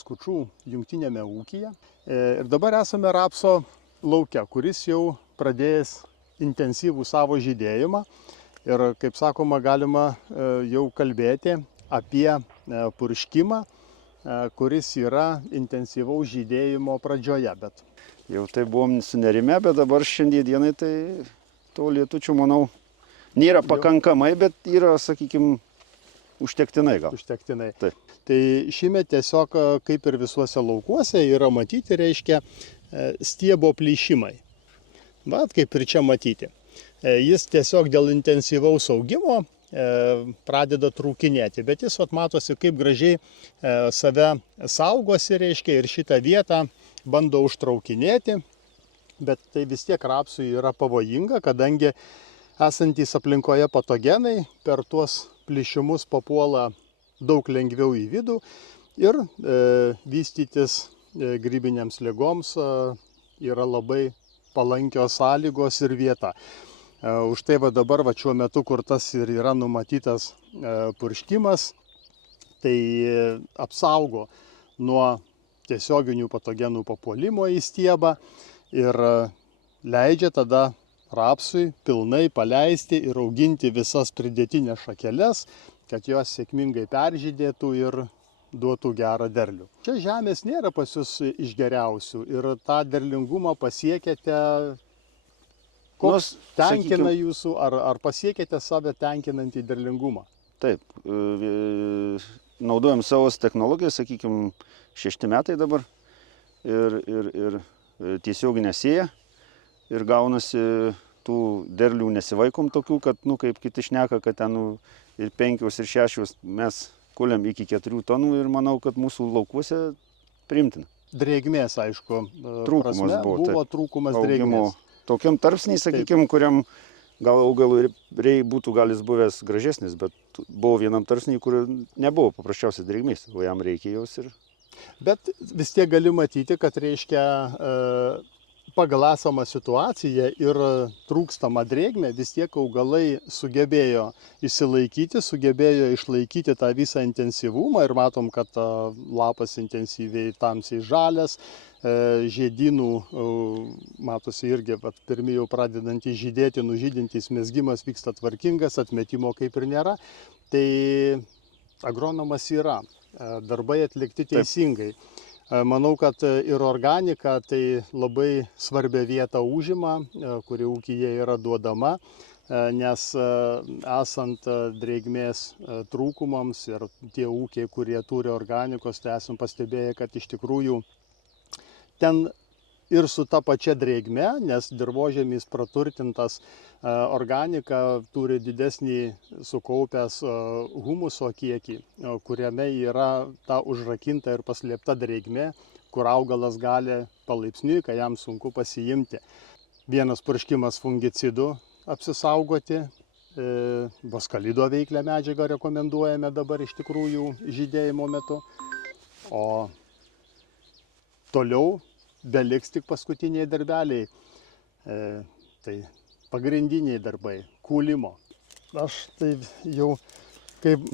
Skučų jungtinėme ūkyje. Ir dabar esame rapso lauke, kuris jau pradėjęs intensyvų savo žydėjimą. Ir, kaip sakoma, galima jau kalbėti apie purškimą, kuris yra intensyvaus žydėjimo pradžioje. Bet jau tai buvom sunerime, bet dabar šiandien dienai tai to lietučių, manau, nėra pakankamai, bet yra, sakykime, užtektinai gal. Užtektinai. Taip. Tai šįmet tiesiog, kaip ir visuose laukuose, yra matyti, reiškia, stiebo plyšimai. Vat kaip ir čia matyti. Jis tiesiog dėl intensyvaus augimo pradeda trūkinėti, bet jis matosi, kaip gražiai save saugosi, reiškia, ir šitą vietą bando užtraukinėti, bet tai vis tiek rapsui yra pavojinga, kadangi esantys aplinkoje patogenai per tuos plyšimus papuola daug lengviau į vidų ir vystytis grybinėms ligoms yra labai palankios sąlygos ir vieta. Už tai dabar šiuo metu, kur tas ir yra numatytas purškimas, tai apsaugo nuo tiesioginių patogenų papuolimo į stiebą ir leidžia tada rapsui pilnai paleisti ir auginti visas pridėtinės šakeles, kad jos sėkmingai peržydėtų ir duotų gerą derlių. Čia žemės nėra pas jūs iš geriausių ir tą derlingumą pasiekėte, koks tenkina jūsų, ar pasiekėte save tenkinantį derlingumą? Taip, naudojam savo technologiją, sakykime, 6 metai dabar ir tiesioginę sėją. Ir gaunasi tų derlių nesivaikom tokių, kad, kaip kiti šneka, kad ten ir 5 ir 6 mes kuliam iki 4 tonų ir manau, kad mūsų laukuose priimtina. Drėgmės, aišku, trūkumas buvo trūkumas drėgmės. Tokiam tarpsniai, sakykime, kuriam gal augalų būtų gal jis buvęs gražesnis, bet buvo vienam tarpsniai, kur nebuvo paprasčiausiai drėgmės, o jam reikia jos ir... Bet vis tiek gali matyti, kad reiškia pagal esamą situaciją ir trūkstamą drėgmę, vis tiek augalai sugebėjo išsilaikyti, sugebėjo išlaikyti tą visą intensyvumą ir matom, kad lapas intensyviai tamsiai žalias, žiedynų matosi irgi pirmi jau pradedantys žydėti, nužydintys mezgimas vyksta tvarkingas, atmetimo kaip ir nėra. Tai agronomas yra, darbai atlikti teisingai. Manau, kad ir organika tai labai svarbią vietą užima, kuri ūkyje yra duodama, nes esant drėgmės trūkumams ir tie ūkiai, kurie turi organikos, tai esam pastebėję, kad iš tikrųjų ten ir su ta pačia drėgme, nes dirvožemis praturtintas organika turi didesnį sukaupęs humuso kiekį, kuriame yra ta užrakinta ir paslėpta drėgmė, kur augalas gali palaipsniui, kai jam sunku pasiimti. Vienas purškimas fungicidų apsisaugoti, boskalido veiklią medžiagą rekomenduojame dabar iš tikrųjų žydėjimo metu, o toliau beliks tik paskutiniai darbeliai, tai pagrindiniai darbai, kūlimo. Aš tai jau, kaip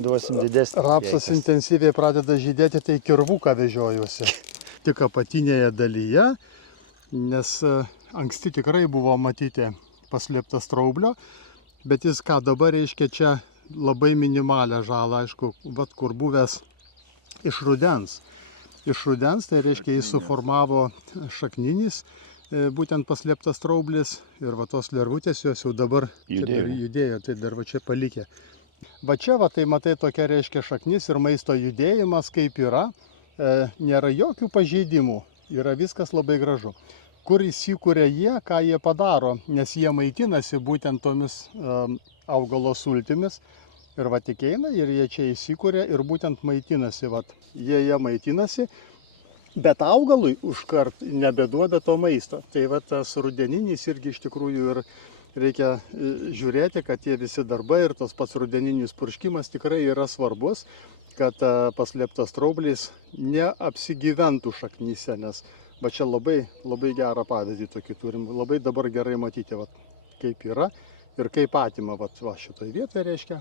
rapsas intensyviai pradeda žydėti, tai kirvuką vežiojuosi. Tik apatinėje dalyje, nes anksti tikrai buvo matyti paslėptas straublio, bet jis ką dabar reiškia čia labai minimalią žalą, aišku, kur buvęs iš rudens. Iš rudens, tai reiškia, jis suformavo šakninis, būtent paslėptas straublis ir tos lervutės jos jau dabar judėjo, tai dar čia palikė. Va čia, tai matai, tokia reiškia šaknis ir maisto judėjimas kaip yra, nėra jokių pažeidimų, yra viskas labai gražu. Kur įsikūrė jie, ką jie padaro, nes jie maitinasi būtent tomis augalo sultimis. Ir tik eina, ir jie čia įsikūrė ir būtent maitinasi. Jie maitinasi, bet augalui užkart nebeduoda to maisto. Tai tas rudeninis irgi iš tikrųjų ir reikia žiūrėti, kad tie visi darbai ir tas pats rudeninis purškimas tikrai yra svarbus, kad paslėptas straublis neapsigyventų šaknyse, nes čia labai gerą pavyzdį tokį turim. Labai dabar gerai matyti, kaip yra ir kaip atima šitoje vietoje reiškia.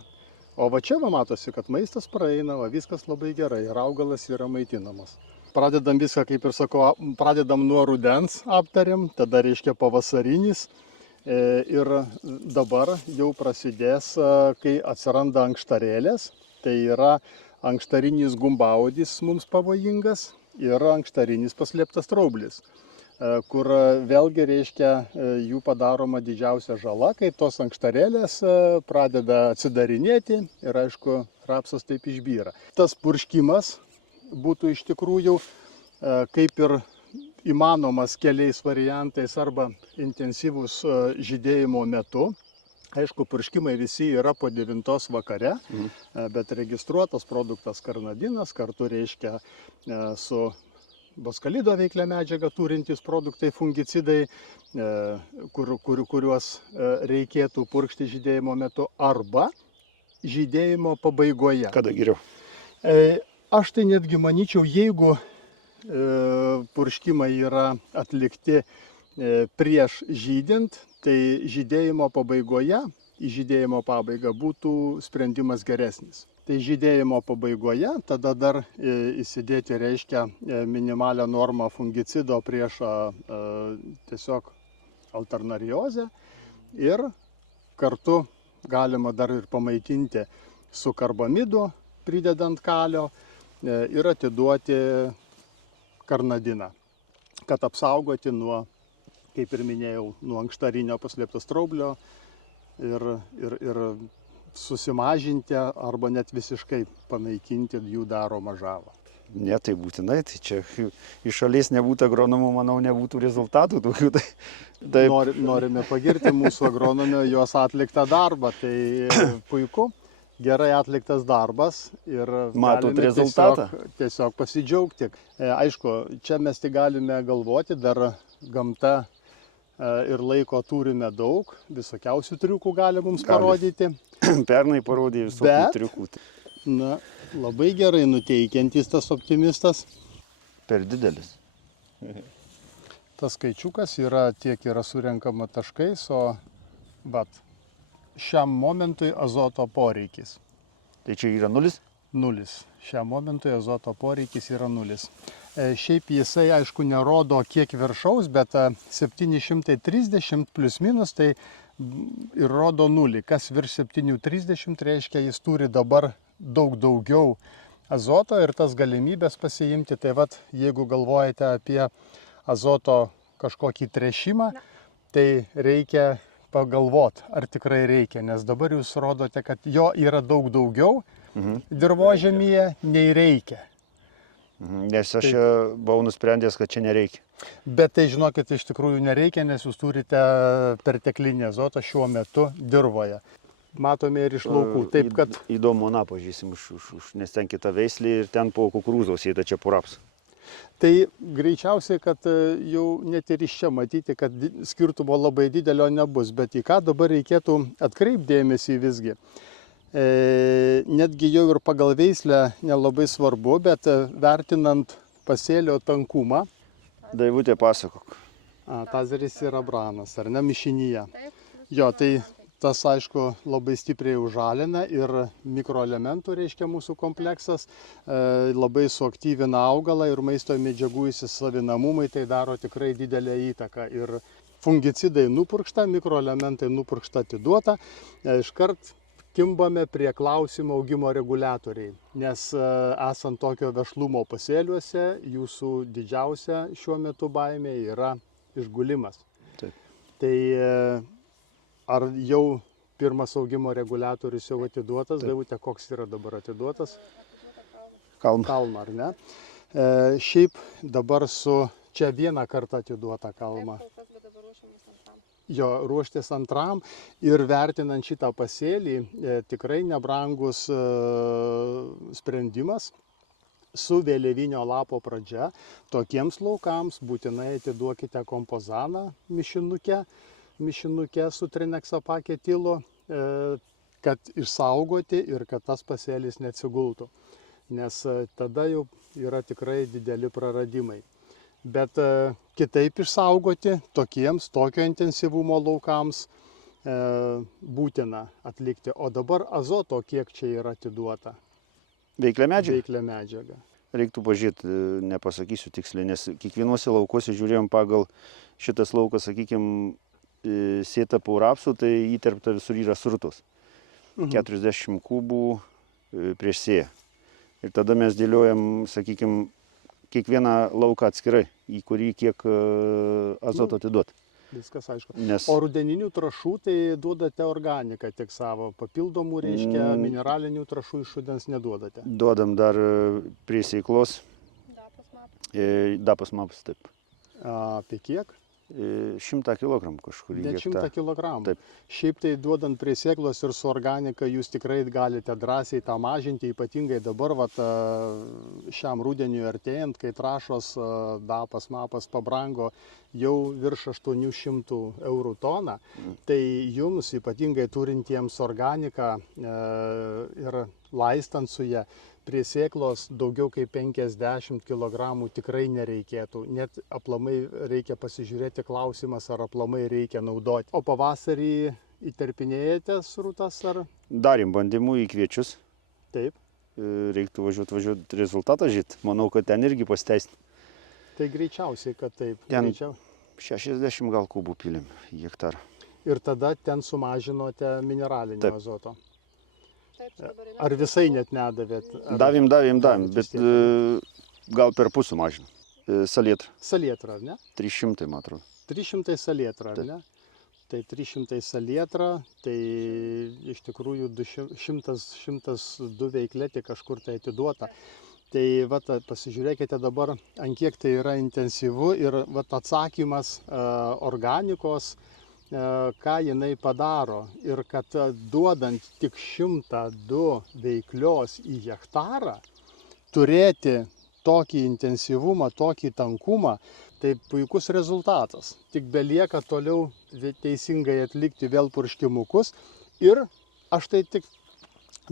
O čia matosi, kad maistas praeina, viskas labai gerai ir augalas yra maitinamas. pradedam viską, kaip ir sakau, pradedam nuo rudens aptariam, tada reiškia pavasarinis. Ir dabar jau prasidės, kai atsiranda ankštarėlės, tai yra ankštarinis gumbaudis mums pavojingas ir ankštarinis paslėptas straublis, kur vėlgi reiškia jų padaroma didžiausia žala, kai tos ankštarėlės pradeda atsidarinėti ir aišku, rapsas taip išbyra. Tas purškimas būtų iš tikrųjų kaip ir įmanomas keliais variantais arba intensyvus žydėjimo metu. Aišku, purškimai visi yra po 9 vakare, bet registruotas produktas karnadinas, kartu reiškia su boskalido veiklia medžiaga turintys produktai fungicidai, kuriuos reikėtų purkšti žydėjimo metu arba žydėjimo pabaigoje. Kada geriau? Aš tai netgi manyčiau, jeigu purškimai yra atlikti prieš žydint, tai žydėjimo pabaigoje, į žydėjimo pabaigą būtų sprendimas geresnis. Tai žydėjimo pabaigoje tada dar įsidėti reiškia minimalią normą fungicido prieš tiesiog alternariozę ir kartu galima dar ir pamaitinti su karbamidu, pridedant kalio ir atiduoti karnadiną, kad apsaugoti nuo, kaip ir minėjau, nuo ankštarinio paslėpto straublio ir susimažinti arba net visiškai panaikinti jų daromą žalą. Ne, tai būtinai, tai čia iš šalies nebūtų agronomų, manau, nebūtų rezultatų tokių. Tai Norime pagirti mūsų agronomio jos atliktą darbą, tai puiku. Gerai atliktas darbas ir matot rezultatą. Tiesiog pasidžiaugti. Aišku, čia mes tik galime galvoti, dar gamta ir laiko turime daug, visokiausių triukų gali mums parodyti. Pernai parodė visokių triukų. Na, labai gerai nuteikiantis tas optimistas. Per didelis. Tas skaičiukas yra tiek yra surenkama taškais, o šiam momentui azoto poreikis. Tai čia yra nulis? Nulis. Šiam momentui azoto poreikis yra nulis. Šiaip jisai, aišku, nerodo kiek viršaus, bet 730 plus minus tai ir rodo nulį. Kas virš 730 reiškia, jis turi dabar daug daugiau azoto ir tas galimybės pasiimti. Tai vat, jeigu galvojate apie azoto kažkokį tręšimą, tai reikia pagalvot, ar tikrai reikia, nes dabar jūs rodote, kad jo yra daug daugiau dirvožemyje nei reikia. Nes aš buvau nusprendęs, kad čia nereikia. Bet tai žinokit, iš tikrųjų nereikia, nes jūs turite perteklinį azotą šiuo metu dirvoje. Matome ir iš laukų. Taip, kad... Įdomu, pažįsim, nes ten kita veislė ir ten po kukurūzos įda čia po rapsų. Tai greičiausiai, kad jau net ir iš čia matyti, kad skirtumo labai didelio nebus, bet į ką dabar reikėtų atkreipdėmėsi visgi. Netgi jau ir pagal veislę nelabai svarbu, bet vertinant pasėlio tankumą. Daivutė, pasakok. Tazeris yra branas, ar ne, mišinyje. Jo, tai tas, aišku, labai stipriai užalina ir mikroelementų, reiškia, mūsų kompleksas labai suaktyvina augalą ir maisto medžiagų įsisavinamumai, tai daro tikrai didelę įtaką. Ir fungicidai nupurkšta, mikroelementai nupurkšta, atiduota. Iškart kimbame prie klausimo augimo reguliatoriai, nes esant tokio vešlumo pasėliuose, jūsų didžiausia šiuo metu baimė yra išgulimas. Taip. Tai ar jau pirmas augimo reguliatorius jau atiduotas? Daivute, koks yra dabar atiduotas? Kalma, ar ne? Šiaip dabar čia vieną kartą atiduota kalma. Jo, ruoštis antram ir vertinant šitą pasėlį tikrai nebrangus sprendimas su vėliavinio lapo pradžia. Tokiems laukams būtinai atiduokite kompozaną mišinuke su trineksapaketilu, kad išsaugoti ir kad tas pasėlis neatsigultų. Nes tada jau yra tikrai dideli praradimai. Bet kitaip išsaugoti tokio intensyvumo laukams būtina atlikti. O dabar azoto kiek čia yra atiduota? Veiklia medžiaga. Veiklia medžiaga. reiktų pažiūrėti, nepasakysiu tiksliai, nes kiekvienuose laukuose žiūrėjom pagal šitas laukas, sakykime, sėta po rapsų, tai įterpta visur yra srutos. 40 kubų prieš sėją. Ir tada mes dėliojam, sakykime, kiekvieną lauką atskirai, į kurį kiek azoto atiduot. Viskas aišku. Nes O rudeninių trąšų tai duodate organiką tik savo, papildomų reiškia, mineralinių trąšų iš rudens neduodate. duodam dar prie sėklos. Dapas mapas, taip. Apie kiek? 100 kg kažkur. Net 100 kg. Taip. Šiaip tai duodant prie sėklos ir su organika jūs tikrai galite drąsiai tą mažinti, ypatingai dabar šiam rudeniui artėjant, kai trąšos dapas mapas pabrango jau virš 800 eurų toną, tai jums ypatingai turintiems organiką ir laistant su ją, prie sėklos daugiau kaip 50 kg tikrai nereikėtų. Net aplamai reikia pasižiūrėti klausimas, ar aplamai reikia naudoti. O pavasarį įterpinėjate srutas ar? Darėm bandymų į kviečius. Taip. Reiktų važiuoti rezultatą žiūrėti. Manau, kad ten irgi pasiteisina. Tai greičiausiai, kad taip. Ten 60 gal kubų pilim į hektarą. Ir tada ten sumažinote mineralinio Taip. azoto. Ar visai net nedavėt? Davėm, bet gal per pusę mažinom. Salietrą. Salietrą, ar ne? 300, man atrodo. 300 salietrą, ar Taip. ne? Tai 300 salietrą, tai iš tikrųjų 102 veiklėti kažkur tai atiduota. Tai pasižiūrėkite dabar, ant kiek tai yra intensyvu ir atsakymas organikos, ką jinai padaro. Ir kad duodant tik 102 veiklios į hektarą, turėti tokį intensyvumą, tokį tankumą, tai puikus rezultatas. Tik belieka toliau teisingai atlikti vėl purškimukus. Ir aš tai tik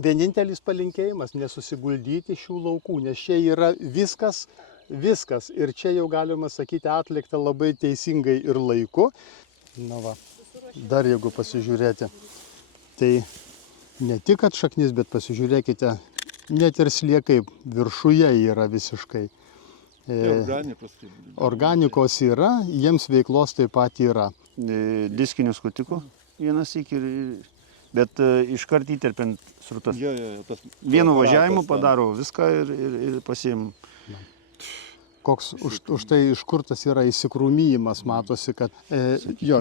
vienintelis palinkėjimas nesusiguldyti šių laukų, nes čia yra viskas. Ir čia jau galima sakyti atlikta labai teisingai ir laiku. Na va, dar jeigu pasižiūrėti, tai ne tik kad šaknis, bet pasižiūrėkite, net ir sliekai viršuje yra visiškai. Organikos yra, jiems veiklos taip pat yra. Diskinių skutikų vienas iki, bet iškart įterpiant srutas. Vienu važiavimu padaro viską ir pasiim. Koks už tai iš kur tas yra įsikrūmijimas, matosi, kad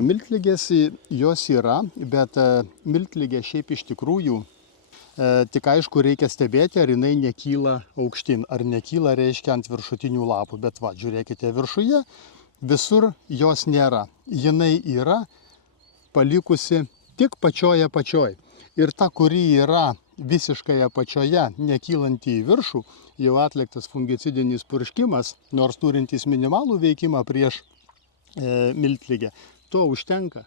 miltligės jos yra, bet miltligė šiaip iš tikrųjų, tik aišku reikia stebėti, ar jinai nekyla aukštyn, ar nekyla reiškia ant viršutinių lapų, bet žiūrėkite viršuje, visur jos nėra, jinai yra palikusi tik pačioj. Ir ta, kuri yra visiškai apačioje, nekylanti į viršų, jau atliktas fungicidinis purškimas, nors turintis minimalų veikimą prieš miltligę, to užtenka.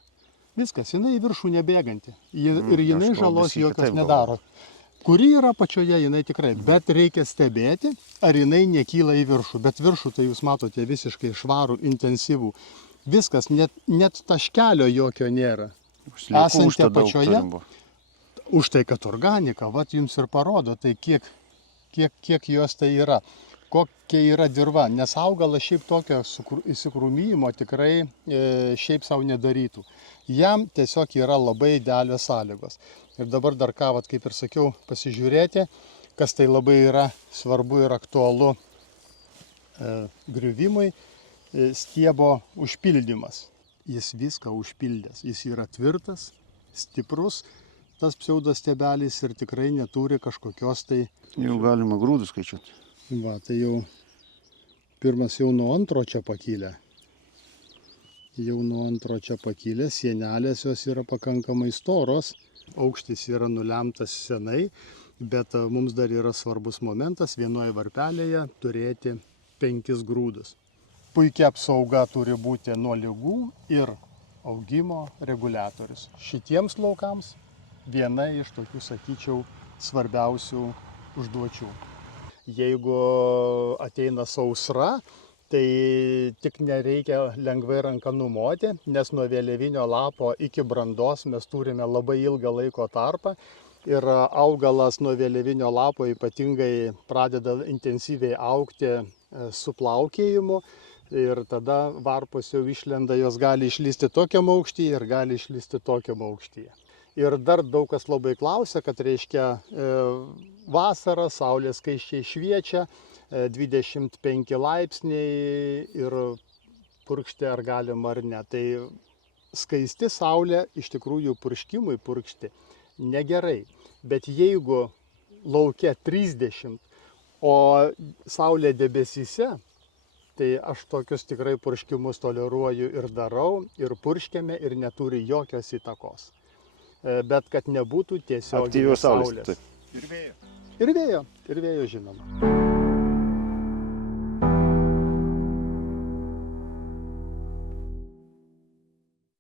Viskas, jinai į viršų nebėganti. Ir jinai žalos jokios nedaro. Kuri yra apačioje, jinai tikrai, bet reikia stebėti, ar jinai nekyla į viršų. Bet viršų tai jūs matote visiškai švarų, intensyvų. Viskas, net taškelio jokio nėra. Esanti apačioje. Už tai, kad organika, jums ir parodo, tai kiek jos tai yra, kokia yra dirva, nes augalas šiaip tokio įsikrūmijimo tikrai šiaip savo nedarytų. Jam tiesiog yra labai idealios sąlygos. Ir dabar dar ką, kaip ir sakiau, pasižiūrėti, kas tai labai yra svarbu ir aktualu griuvimui, stiebo užpildymas. Jis viską užpildęs, jis yra tvirtas, stiprus, tas pseudostiebelis ir tikrai neturi kažkokios tai... Jau galima grūdų skaičiuoti. Tai jau pirmas jau nuo antro čia pakilę. Sienelės jos yra pakankamai storos. Aukštis yra nulemtas senai, bet mums dar yra svarbus momentas vienoje varpelėje turėti 5 grūdus. Puikia apsauga turi būti nuo ligų ir augimo reguliatorius. Šitiems laukams viena iš tokių, sakyčiau, svarbiausių užduočių. Jeigu ateina sausra, tai tik nereikia lengvai ranką numoti, nes nuo vėliavinio lapo iki brandos mes turime labai ilgą laiko tarpą. ir augalas nuo vėliavinio lapo ypatingai pradeda intensyviai augti su plaukėjimu. Ir tada varpos jau išlenda, jos gali išlysti tokiam aukštyje ir gali išlysti tokiam aukštyje. Ir dar daug kas labai klausia, kad reiškia vasara, saulė skaisčiai šviečia, 25 laipsniai ir purkšti ar galima ar ne. Tai skaisti saulė iš tikrųjų purškimui purkšti negerai. Bet jeigu lauke 30, o saulė debesyse, tai aš tokius tikrai purškimus toleruoju ir darau, ir purškiame, ir neturi jokios įtakos. Bet kad nebūtų tiesiog Aktyvios saulės. Ir vėjo, žinoma.